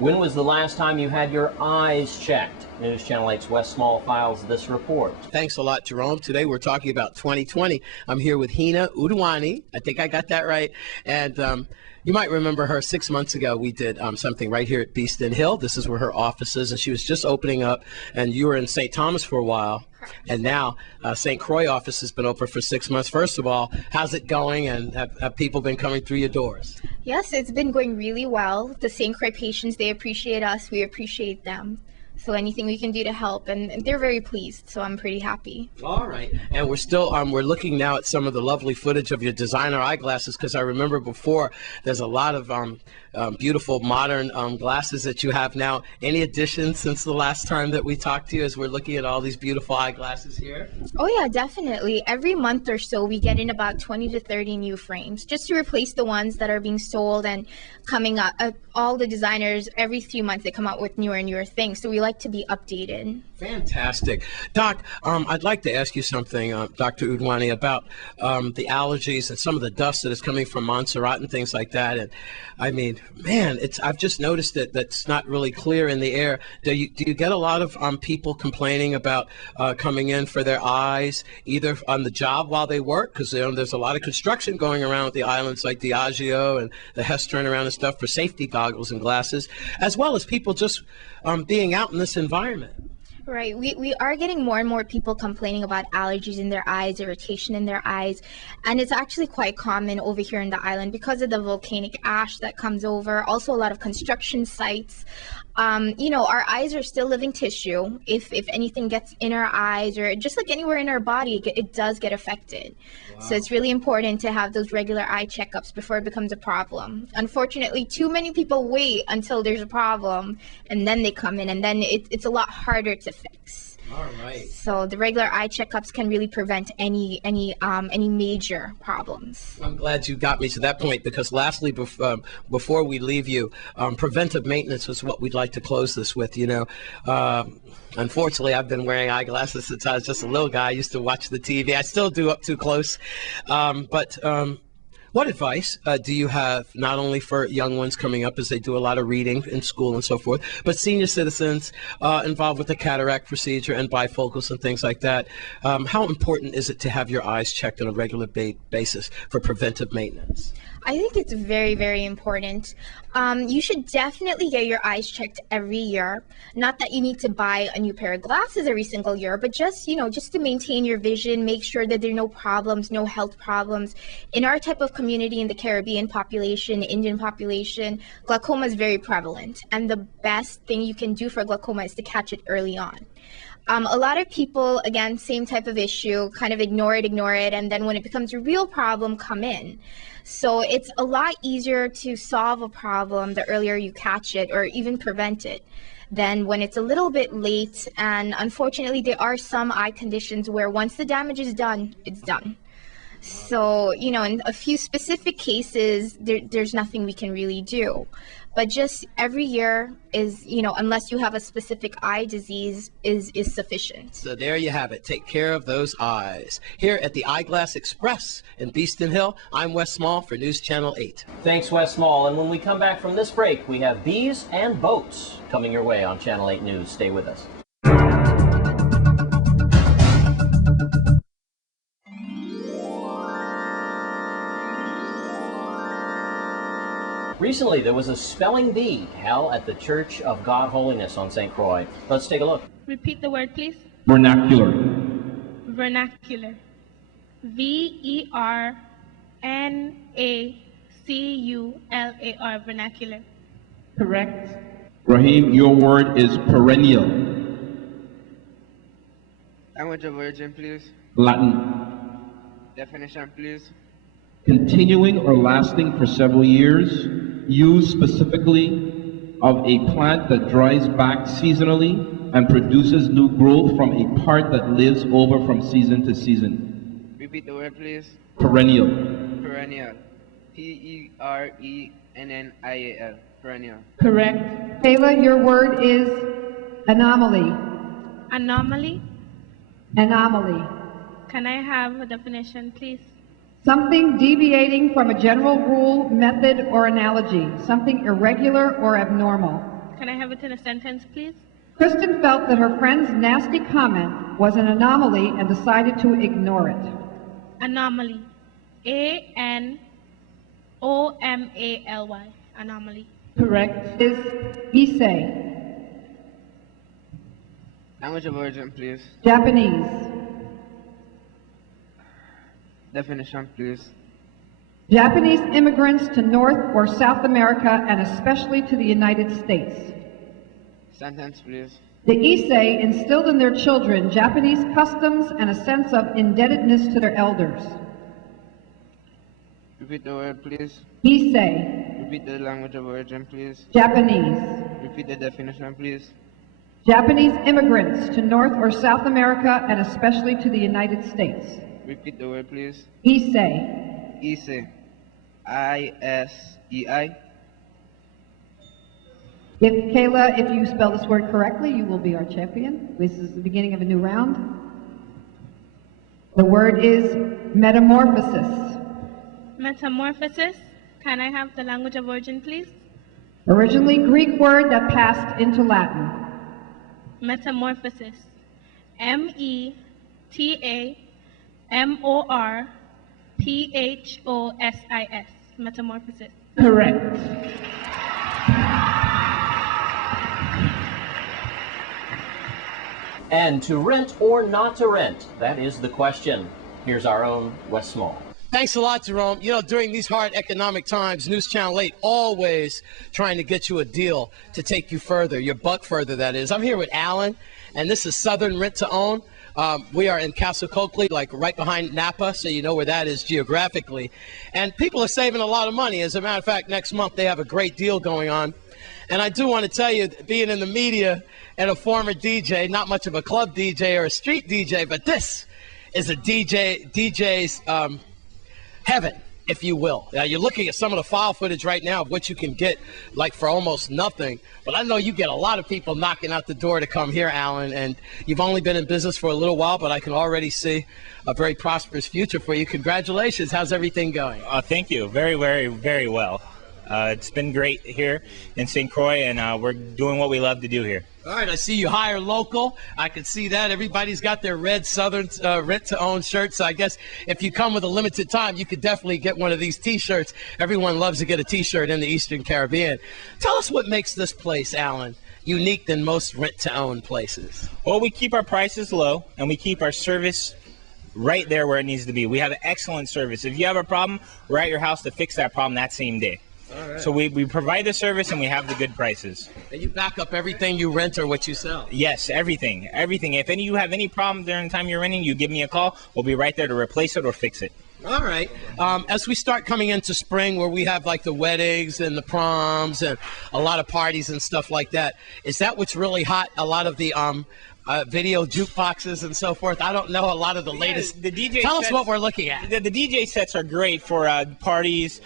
When was the last time you had your eyes checked? News Channel 8's Wes Small files this report. Thanks a lot, Jerome. Today we're talking about 2020. I'm here with Hina Udwani. I think I got that right. And you might remember her 6 months ago. We did something right here at Beeston Hill. This is where her office is, and she was just opening up. And you were in St. Thomas for a while. And now St. Croix office has been open for 6 months. First of all, how's it going, and have people been coming through your doors? Yes, it's been going really well. The St. Croix patients, they appreciate us. We appreciate them. So anything we can do to help, and they're very pleased, so I'm pretty happy. All right, and we're still we're looking now at some of the lovely footage of your designer eyeglasses, because I remember before there's a lot of beautiful modern glasses that you have now. Any additions since the last time that we talked to you, as we're looking at all these beautiful eyeglasses here? Oh yeah, definitely. Every month or so we get in about 20 to 30 new frames, just to replace the ones that are being sold and coming up. All the designers, every few months they come out with newer and newer things, so we like to be updated. Fantastic. Doc, I'd like to ask you something, Dr. Udwani, about the allergies and some of the dust that is coming from Montserrat and things like that. And I mean, man, I've just noticed that that's not really clear in the air. Do you get a lot of people complaining about coming in for their eyes, either on the job while they work, because there's a lot of construction going around at the islands like Diageo and the Hess turnaround and stuff for safety goggles and glasses, as well as people just being out in this environment? Right. We are getting more and more people complaining about allergies in their eyes, irritation in their eyes, and it's actually quite common over here in the island because of the volcanic ash that comes over. Also, a lot of construction sites. You know, our eyes are still living tissue. If anything gets in our eyes, or just like anywhere in our body, it does get affected. Wow. So it's really important to have those regular eye checkups before it becomes a problem. Unfortunately, too many people wait until there's a problem, and then they come in, and then it's a lot harder to fix. All right. So the regular eye checkups can really prevent any major problems. I'm glad you got me to that point, because lastly, before we leave you, preventive maintenance is what we'd like to close this with. You know, unfortunately, I've been wearing eyeglasses since I was just a little guy. I used to watch the TV. I still do up too close, but what advice do you have, not only for young ones coming up as they do a lot of reading in school and so forth, but senior citizens involved with the cataract procedure and bifocals and things like that? How important is it to have your eyes checked on a regular basis for preventive maintenance? I think it's very, very important. You should definitely get your eyes checked every year. Not that you need to buy a new pair of glasses every single year, but just, you know, just to maintain your vision, make sure that there are no problems, no health problems. In our type of community, in the Caribbean population, Indian population, glaucoma is very prevalent. And the best thing you can do for glaucoma is to catch it early on. A lot of people, again, same type of issue, kind of ignore it, and then when it becomes a real problem, come in. So it's a lot easier to solve a problem the earlier you catch it, or even prevent it, than when it's a little bit late. And unfortunately, there are some eye conditions where once the damage is done, it's done. So, you know, in a few specific cases, there's nothing we can really do. But just every year is, you know, unless you have a specific eye disease, is sufficient. So there you have it. Take care of those eyes. Here at the Eyeglass Express in Beeston Hill, I'm Wes Small for News Channel 8. Thanks, Wes Small. And when we come back from this break, we have bees and boats coming your way on Channel 8 News. Stay with us. Recently, there was a spelling bee held at the Church of God Holiness on St. Croix. Let's take a look. Repeat the word, please. Vernacular. Vernacular. V-E-R-N-A-C-U-L-A-R. Vernacular. Correct. Raheem, your word is perennial. Language of origin, please. Latin. Definition, please. Continuing or lasting for several years, used specifically of a plant that dries back seasonally and produces new growth from a part that lives over from season to season. Repeat the word, please. Perennial. Perennial. P-E-R-E-N-N-I-A-L. Perennial. Correct. Kayla, your word is anomaly. Anomaly. Anomaly. Can I have a definition, please? Something deviating from a general rule, method, or analogy. Something irregular or abnormal. Can I have it in a sentence, please? Kristen felt that her friend's nasty comment was an anomaly and decided to ignore it. Anomaly. Anomaly. Anomaly. Correct is Issei. Language of origin, please. Japanese. Definition, please. Japanese immigrants to North or South America and especially to the United States. Sentence, please. The Issei instilled in their children Japanese customs and a sense of indebtedness to their elders. Repeat the word, please. Issei. Repeat the language of origin, please. Japanese. Repeat the definition, please. Japanese immigrants to North or South America and especially to the United States. Repeat the word, please. Issei. Ise. I-S-E-I. Kayla, if you spell this word correctly, you will be our champion. This is the beginning of a new round. The word is metamorphosis. Metamorphosis. Can I have the language of origin, please? Originally Greek word that passed into Latin. Metamorphosis. Metamorphosis. Metamorphosis. Correct. And to rent or not to rent, that is the question. Here's our own Wes Small. Thanks a lot, Jerome. You know, during these hard economic times, News Channel 8 always trying to get you a deal to take you further, your buck further, that is. I'm here with Alan, and this is Southern Rent to Own. We are in Castle Coakley, like right behind Napa, so you know where that is geographically. And people are saving a lot of money. As a matter of fact, next month they have a great deal going on. And I do want to tell you, being in the media and a former DJ, not much of a club DJ or a street DJ, but this is a DJ's heaven, if you will. You're looking at some of the file footage right now of what you can get, like, for almost nothing. But I know you get a lot of people knocking out the door to come here, Alan, and you've only been in business for a little while, but I can already see a very prosperous future for you. Congratulations. How's everything going? Thank you. Very, very, very well. It's been great here in St. Croix, and we're doing what we love to do here. All right, I see you hire local. I can see that. Everybody's got their red Southern rent-to-own shirts. So I guess if you come with a limited time, you could definitely get one of these T-shirts. Everyone loves to get a T-shirt in the Eastern Caribbean. Tell us what makes this place, Alan, unique than most rent-to-own places. Well, we keep our prices low, and we keep our service right there where it needs to be. We have an excellent service. If you have a problem, we're at your house to fix that problem that same day. Right. So we provide the service and we have the good prices. And you back up everything you rent or what you sell? Yes, everything. Everything. If you have any problem during the time you're renting, you give me a call. We'll be right there to replace it or fix it. All right. As we start coming into spring where we have like the weddings and the proms and a lot of parties and stuff like that, is that what's really hot? A lot of the video jukeboxes and so forth. I don't know a lot of the latest. The DJ Tell sets, us what we're looking at. The DJ sets are great for parties,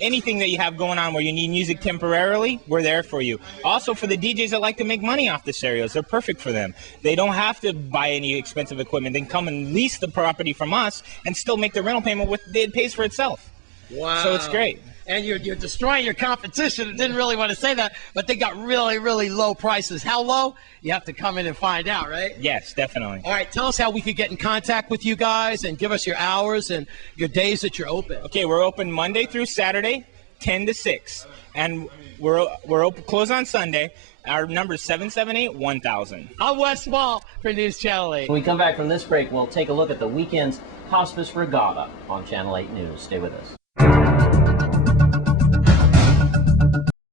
anything that you have going on where you need music temporarily, we're there for you. Also for the DJs that like to make money off the stereos, they're perfect for them. They don't have to buy any expensive equipment. They can come and lease the property from us and still make the rental payment with it pays for itself. Wow. So it's great. And you're destroying your competition. I didn't really want to say that, but they got really, really low prices. How low? You have to come in and find out, right? Yes, definitely. All right, tell us how we could get in contact with you guys and give us your hours and your days that you're open. Okay, we're open Monday through Saturday, 10 to 6. And we're open, closed on Sunday. Our number is 778-1000. I'm Wes Small for News Channel 8. When we come back from this break, we'll take a look at the weekend's Hospice Regatta on Channel 8 News. Stay with us.